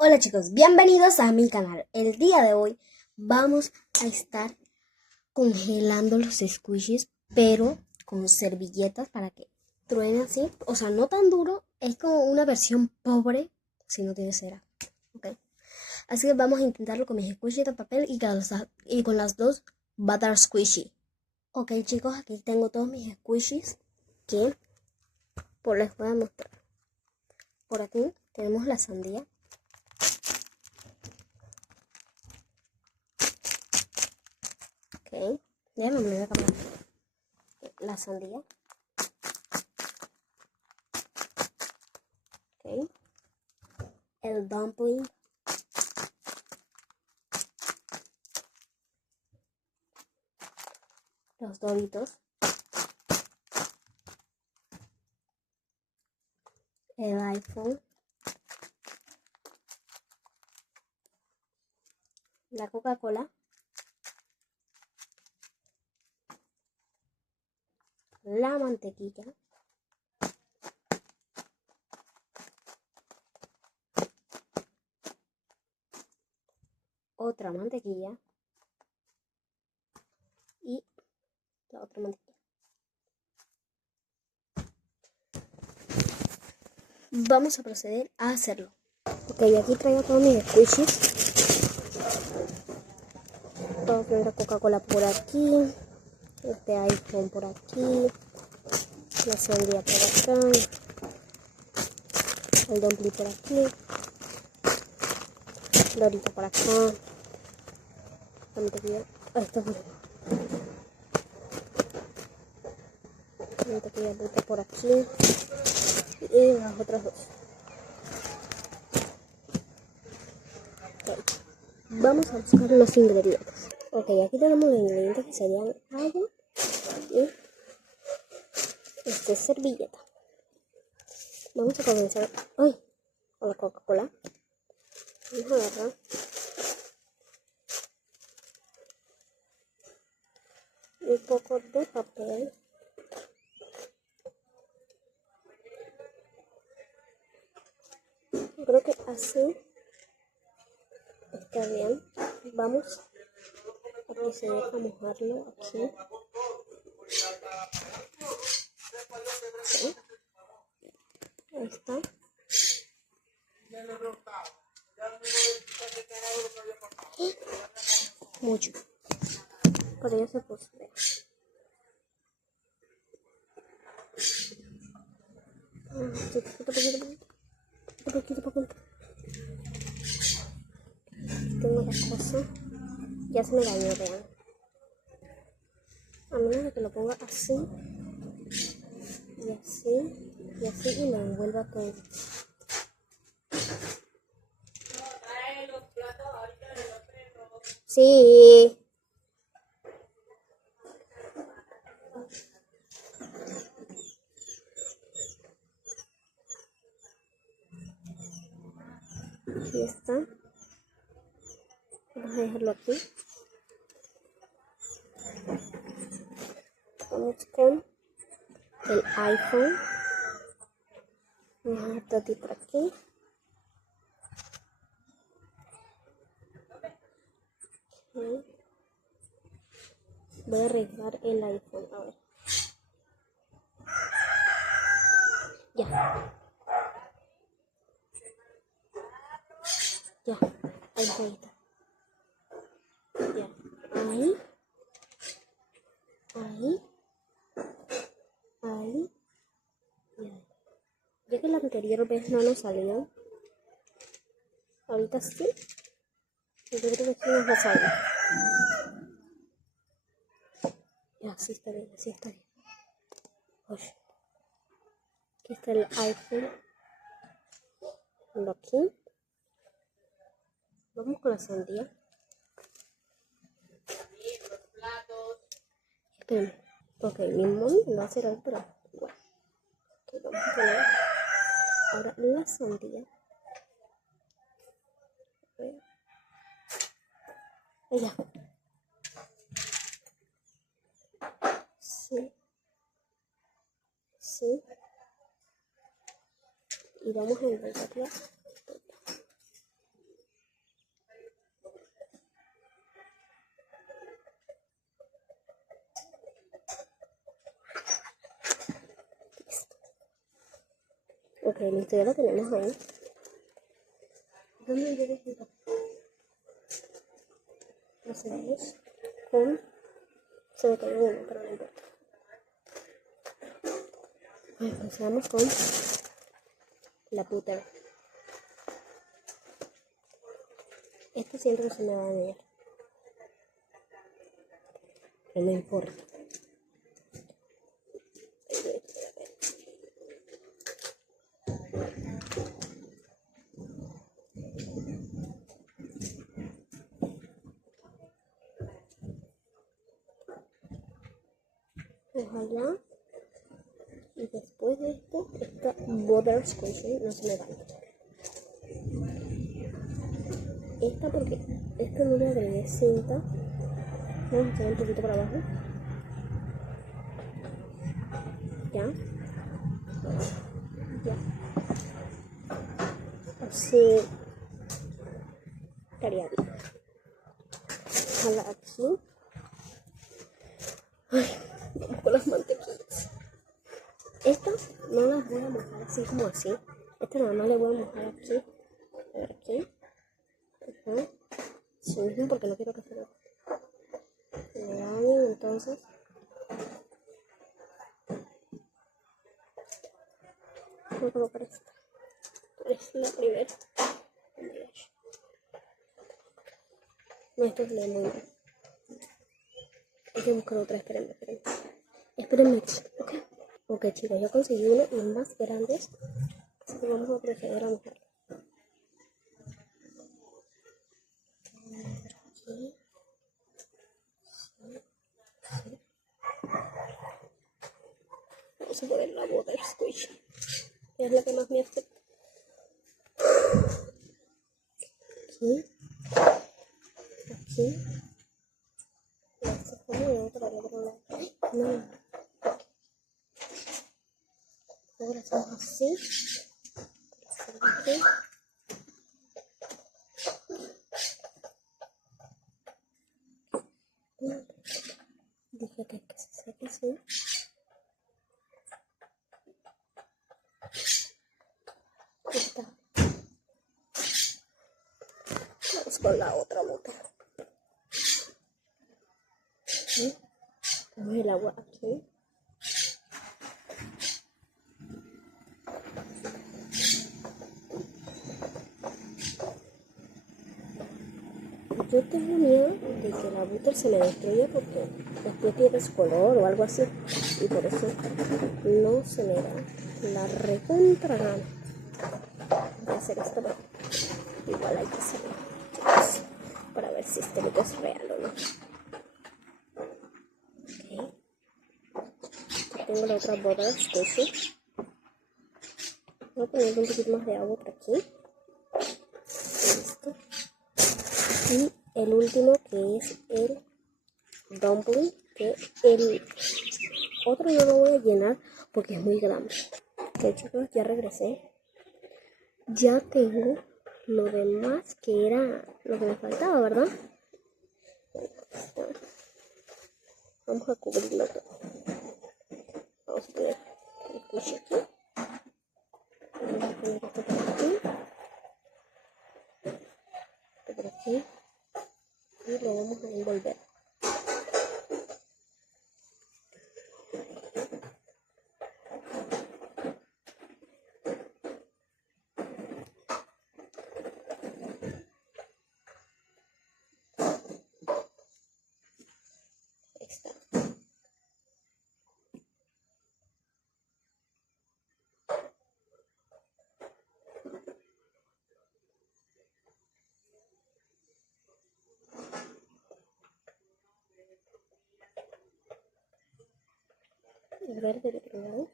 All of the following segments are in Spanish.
Hola chicos, bienvenidos a mi canal. El día de hoy vamos a estar congelando los squishies, pero con servilletas para que truenen así. O sea, no tan duro, es como una versión pobre si no tiene cera. ¿Ok? Así que vamos a intentarlo con mis squishies de papel y con las dos butter squishy. Ok chicos, aquí tengo todos mis squishies que les voy a mostrar. Por aquí tenemos la sandía. Ok, ya no me voy a acabar. La sandía. Ok. El dumpling. Los Doritos. El iPhone. La Coca-Cola. La mantequilla. Otra mantequilla. Y la otra mantequilla. Vamos a proceder a hacerlo. Ok, aquí traigo todos mis squishies. Vamos a poner la Coca-Cola por aquí. Este iPhone por aquí. La sandía por acá. El dumpling por aquí. Dorito por acá. La mantequilla. Esto es bueno. La mantequilla dulce por aquí. Y las otras dos. Okay. Vamos a buscar los ingredientes. Ok, aquí tenemos los ingredientes que serían agua y servilleta. Vamos a comenzar con la Coca-Cola. Vamos a agarrar un poco de papel. Creo que así está bien. Vamos a proceder a mojarlo aquí. ¿Sí? Ahí está. Mucho. Pero ya se puso. Poquito. Tengo la cosa. Ya se me dañó, vean. A menos de que lo ponga así. Y así y lo envuelva todo. Sí. Aquí está. Vamos a dejarlo aquí. Vamos con el iPhone. Vamos a dejar todo por aquí. Okay. Voy a regar el iPhone. A ver. Ya. Ahí está. Ya. Ahí. Ya. Ya que la anterior vez no nos salió. Ahorita sí. Yo creo que sí nos va a salir. Ya, sí está bien, Oye. Aquí está el iPhone. Aquí. Vamos con la sandía. Esperen. Ok, mi mami lo va a hacer ahí, pero bueno. Okay, vamos a poner ahora la sandía. Ya. Sí. Y vamos a envolverla. Ok, listo, ya lo tenemos ahí. ¿Dónde debes ir? Procedemos con... Se me cayó uno, pero no importa. Procedamos con la puta. Este siento que se me va a dañar. Pero no importa. Ojalá. Y después de esto, esta butterscotch no se me vaya. Esta porque esta no le agregué cinta. Vamos a hacer un poquito para abajo. Ya. Ya. Así estaría bien. Ojalá aquí. Ay, vamos con las mantequillas. Estas no las voy a mojar así como así. Esta nada más le voy a mojar aquí. A ver aquí. Sí mismo porque no quiero que se me dañen, entonces. Voy a colocar esta. Es la primera. No, esto es muy mal. Hay que buscar otra, espérenme. Espérenme, ok. Ok, chicos, ya conseguí uno y más grandes. Así que vamos a proceder a mojar. Aquí. Sí. Vamos a poner la butterscotch, que es la que más me afecta. Aquí. Aquí. Y esta forma y otra al otro lado. No. Ahora hacemos así. Aquí. Dije que se seque así. Ahí está. Vamos con la otra bota. Ponemos el agua aquí. Yo tengo miedo de que la butter se me destruya porque después pierde su color o algo así. Y por eso no se me da la recontra gana de hacer esto. Pero igual hay que hacerlo, chicos, para ver si este look es real o no. Ok. Tengo la otra butterscotch. Voy a poner un poquito más de agua por aquí. Listo. Y el último, que es el dumpling, que el otro no lo voy a llenar porque es muy grande. Ok, chicos, ya regresé. Ya tengo lo demás que era lo que me faltaba, ¿verdad? Vamos a cubrirlo todo. Vamos a poner el cuchillo aquí. Vamos a poner esto por aquí. Esto por aquí. Y lo vamos a envolver. Ahí está. El verde de primero.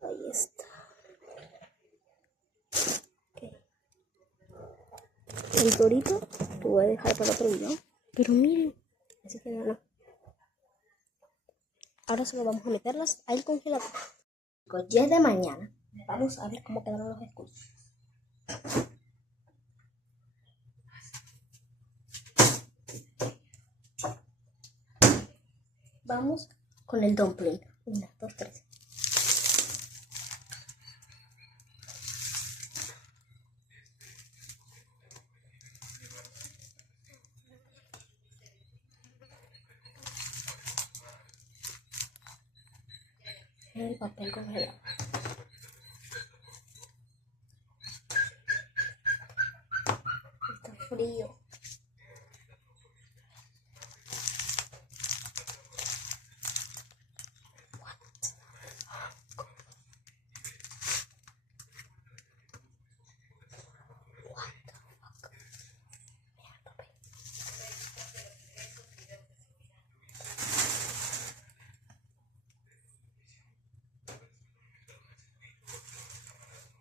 Ahí está. Okay. El dorito lo voy a dejar para otro video. Pero miren, así que no. Ahora solo vamos a meterlas al congelador. Ya es de mañana. Vamos a ver cómo quedaron los escudos. Vamos con el dumpling. 1, 2, 3. El papel congelado. Está frío.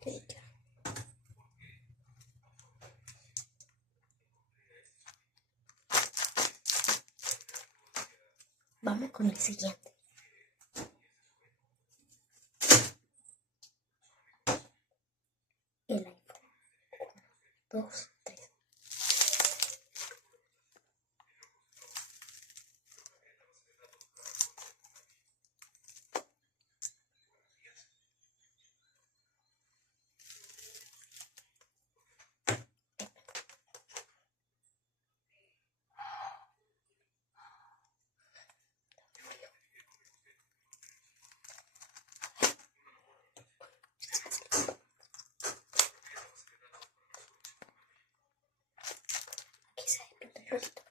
Okay, ya. Vamos con el siguiente. El iPhone. 1, 2, 3. Aquí se explota el rosito.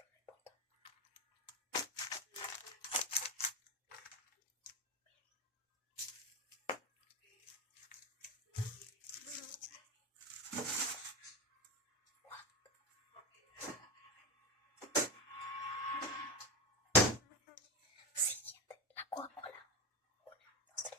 Siguiente, la Coca-Cola. 1, 2, 3.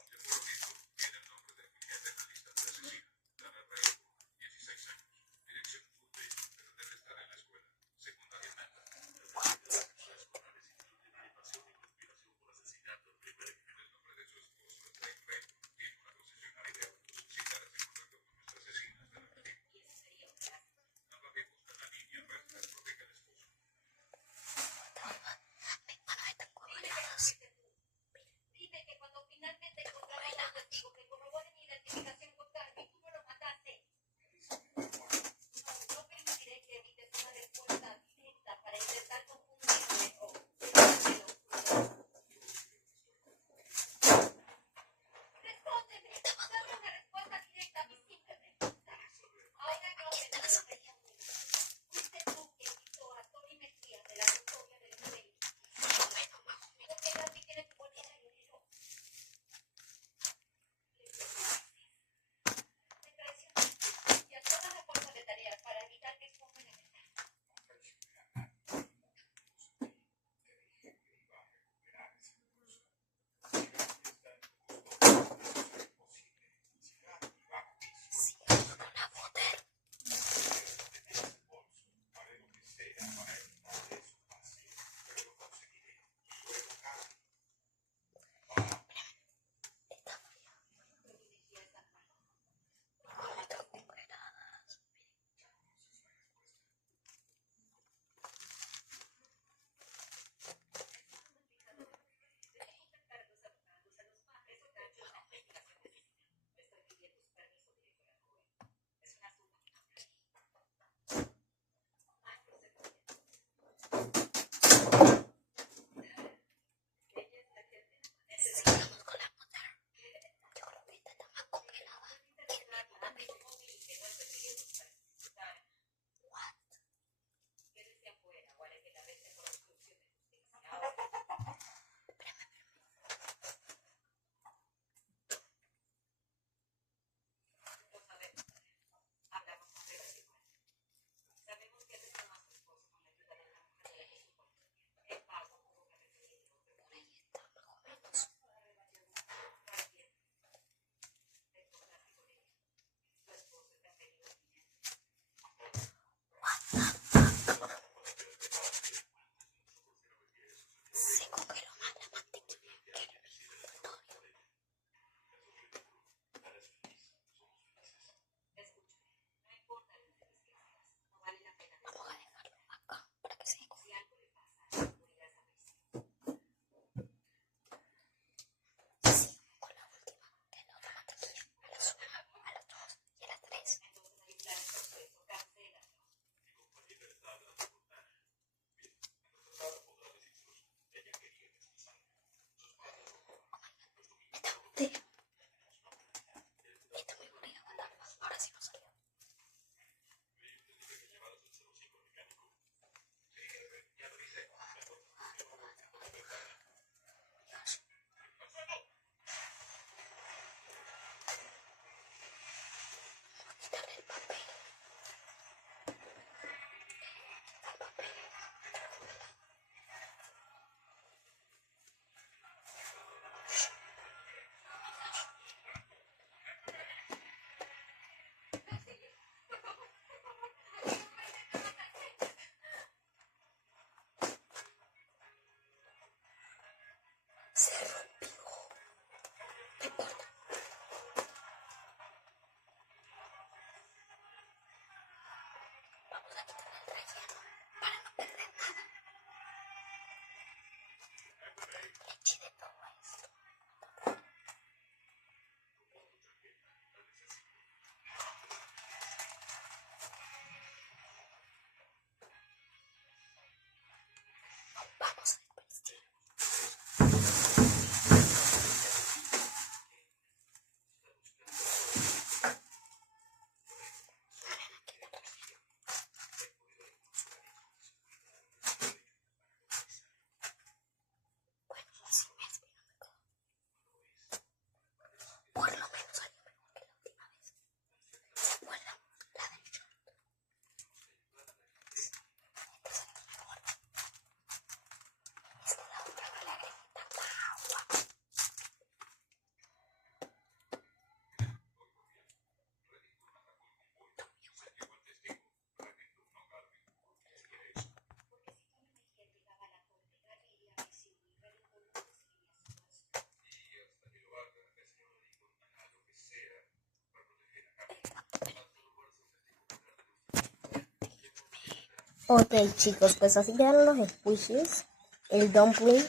Ok, chicos, pues así quedaron los squishies. El dumpling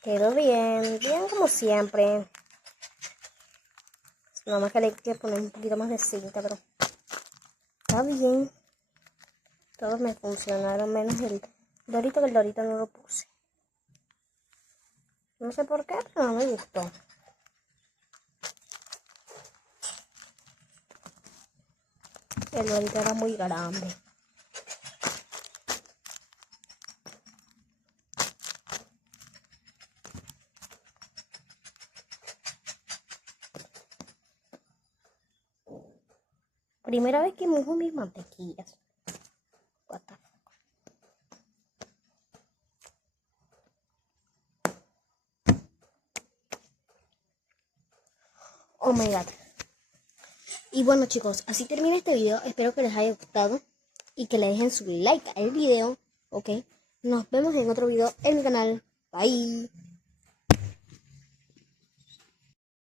quedó bien, bien como siempre. Nada más que le hay que poner un poquito más de cinta, pero está bien. Todos me funcionaron, menos el dorito, que el dorito no lo puse. No sé por qué, pero no me gustó. El dorito era muy grande. Primera vez que mojo mis mantequillas. What the fuck. Oh my god. Y bueno, chicos, así termina este video. Espero que les haya gustado y que le dejen su like al video. Ok. Nos vemos en otro video en mi canal. Bye.